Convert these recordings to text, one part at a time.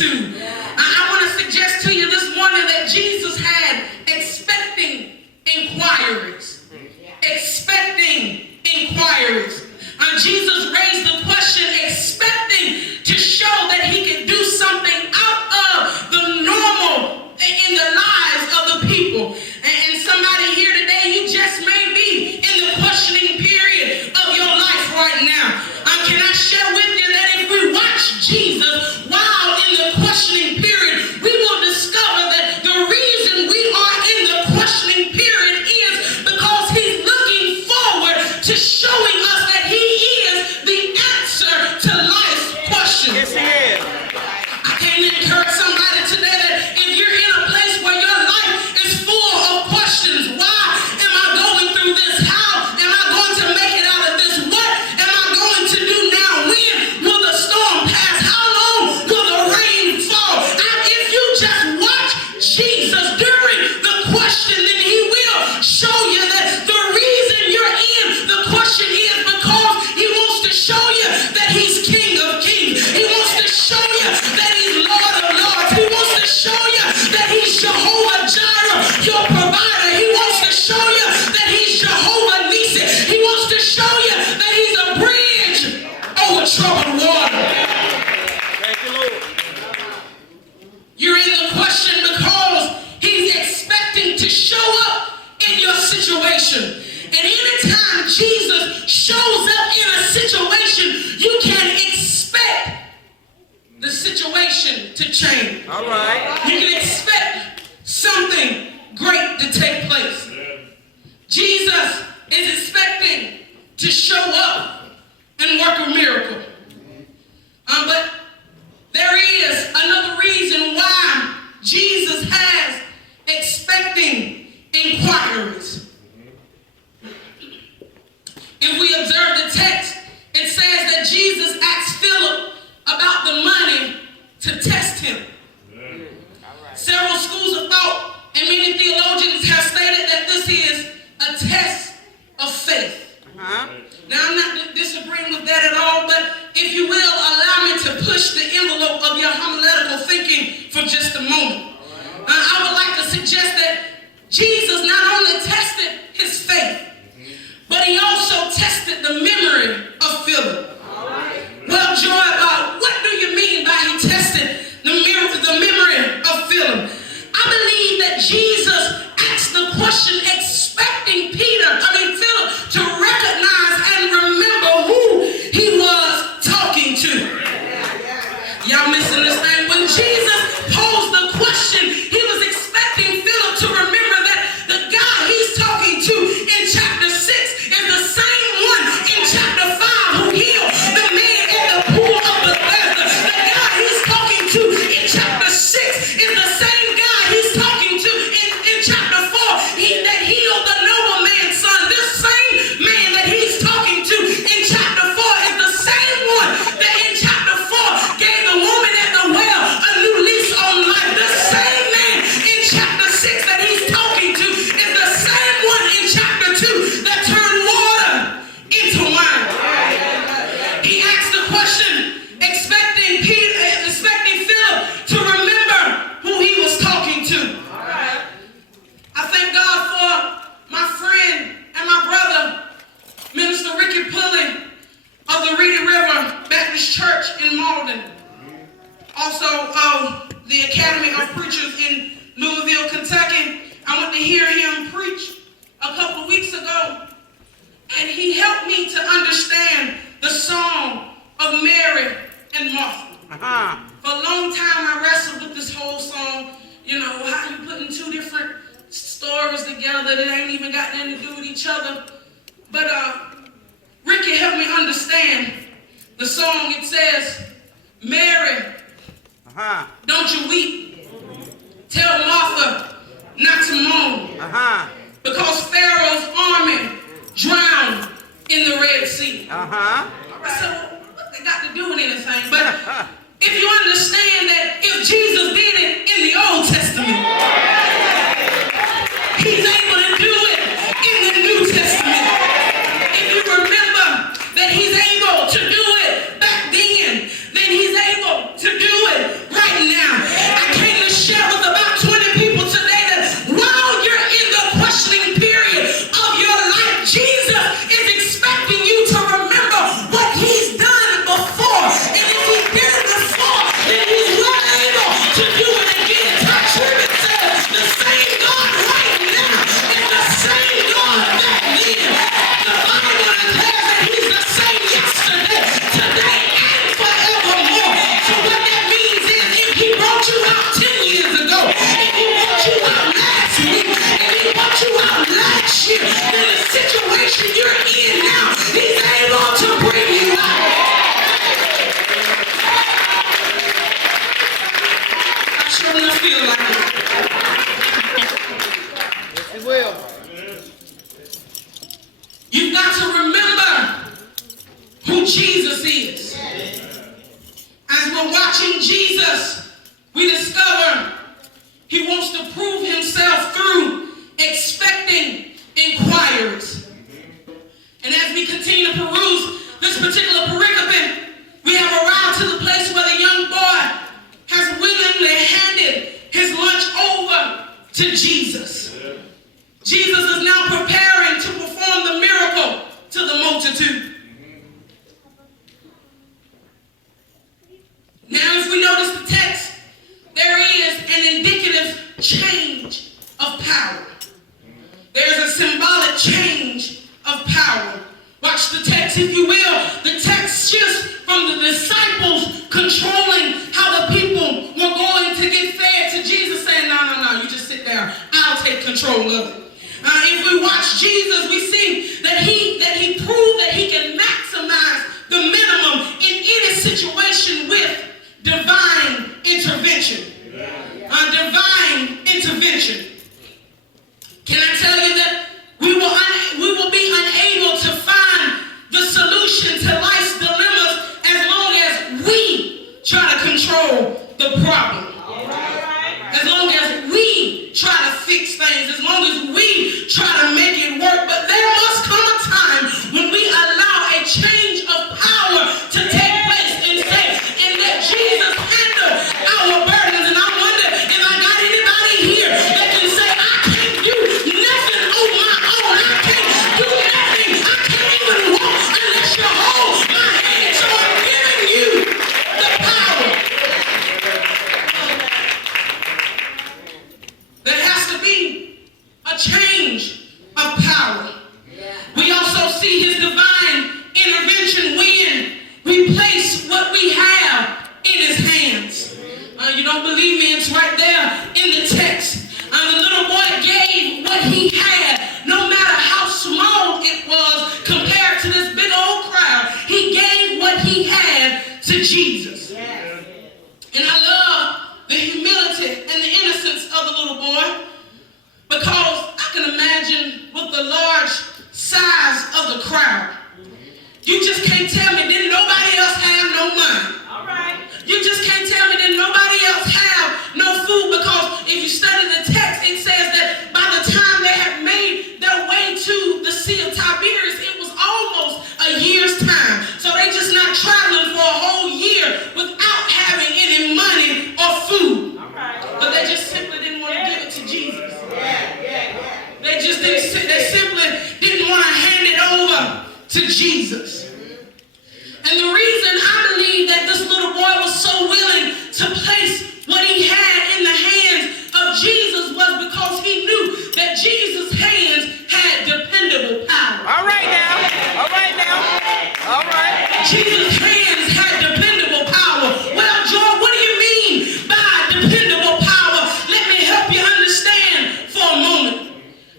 attitude. I want to suggest to you this morning that Jesus had expecting inquiries. Expecting inquiries. Jesus raised the question expecting to show that he could do something out of the normal in the lives of the people. And somebody here today, you just may be in the questioning period of your life right now. Can I share with you that if we watch Jesus while in the questioning period, we will discover that the reason we are in the questioning period is because he's looking forward to showing us that he is the answer to life's questions. Yes, he is. I came to encourage somebody today that if you're in a place where your life is full of questions, why am I going through this? How am I going to make it out of this? What am I going to do now? When will the storm pass? How long will the rain fall? If you just watch Jesus during the question, then he will show you that the reason you're in the question is because he wants to show you that he's King of Kings. He wants to show you that he's Lord of Lords. He wants to show you that he's Jehovah Jireh, your provider. He wants to show you that he's Jehovah Nissi. He wants to show you that he's a bridge over troubled water. Thank you, Lord. You're in the question because he's expecting to show up in your situation. And anytime Jesus shows up in a situation, you can expect the situation to change. All right. You can expect something great to take place. Jesus is expecting to show up and work a miracle. But there is another reason why Jesus has expecting inquiries. If we observe the text, it says that Jesus asked Philip about the money to test him. Several schools of thought and many theologians have stated that this is a test of faith. Now, I'm not disagreeing with that at all, but if you will, allow me to push the envelope of your homiletical thinking for just a moment. I would like to suggest that Jesus not only tested his faith, but he also tested the memory of Philip. Well, Joy, what do you mean by he tested the memory of Philip? I believe that Jesus asked the question expecting Philip to recognize and remember who he was talking to. Y'all missing this thing? When Jesus posed the question, he was expecting Philip to remember that the guy he's talking to in chapter 6 is the same one in chapter 5 who healed the man at the pool of Bethesda. The guy he's talking to in chapter 6 is the same guy he's talking to in chapter 4 that healed the nobleman's son. This same man that he's talking to in chapter 4 is the same one that in chapter 4 gave the woman at the well a new lease on life. The same man in chapter 6 that he's talking to is the same one in chapter 2 that turned water into wine. He asked the question expecting Philip to remember who he was talking to. I thank God for my friend and my brother, Minister Ricky Pulley of the Reedy River Baptist Church in Malden. Also the Academy of Preachers in Louisville, Kentucky. I went to hear him preach a couple weeks ago, and he helped me to understand the song of Mary and Martha. For a long time I wrestled with this whole song, how you putting two different stories together that ain't even got nothing to do with each other. But Ricky helped me understand the song. It says, Mary, don't you weep. Tell Martha not to moan. Because Pharaoh's army drowned in the Red Sea. So what they got to do with anything? But if you understand that if Jesus did it in the Old Testament, he's able to do it in the New Testament. If you remember that he's able to do it back then he's able to do it right now. feel like it. Yes, it will. You've got to remember who Jesus is. As we're watching Jesus, we discover he wants to prove himself through expecting inquiries. And as we continue to peruse this particular pericope, we have arrived to the place where the young boy has willingly handed his lunch over to Jesus. Jesus is now preparing to perform the miracle to the multitude. Now, if we notice the text, there is an indicative change of power. There's a symbolic change of power. Watch the text, if you will. The text shifts from the disciples controlling how the people were going to get fed to Jesus saying, no, you just sit there. I'll take control of it. If we watch Jesus, we see that he proved that he can maximize the minimum in any situation with divine intervention. Divine intervention. Can I tell you that we will be unable to find the solution to life's dilemmas as long as we try to control the problem. As long as we try to fix things, as long as we try to make it work. But there must come a time when we allow a change of power to take place and let Jesus handle our burdens. And I wonder if I got anybody here that can say, I can't do nothing on my own. I can't do nothing. I can't even walk unless you hold my hand. So I'm giving you the power. There has to be a change of power. We also see his divine intervention when we place what we have in his hands. You don't believe me? It's right there in the text. The little boy gave what he had, no matter how small it was compared to this big old crowd. He gave what he had to Jesus. And I love the humility and the innocence of the little boy, because I can imagine with the large size of the crowd, you just can't tell me didn't nobody else have no money. All right. You just can't tell me that nobody else have no food, because if you study the text, it says that by the time they had made their way to the Sea of Tiberias, it was almost a year's time. So they just not traveling for a whole year without having any money or food. All right. But they just simply didn't want to give it to Jesus. They simply didn't want to hand it over to Jesus. And the reason I believe that this little boy was so willing to place what he had in the hands of Jesus was because he knew that Jesus' hands had dependable power. All right now. All right now. All right. Jesus' hands had dependable power. Well, Joy, what do you mean by dependable power? Let me help you understand for a moment.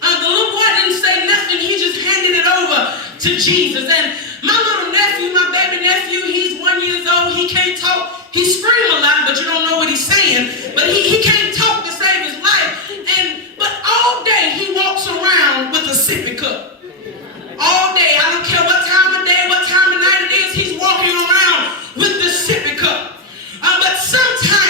The little boy didn't say nothing. He just handed it over to Jesus. And my little nephew, my baby nephew, he's 1 year old. He can't talk. He screams a lot, but you don't know what he's saying. But he can't talk to save his life. But all day he walks around with a sippy cup. All day. I don't care what time of day, what time of night it is. He's walking around with the sippy cup. But sometimes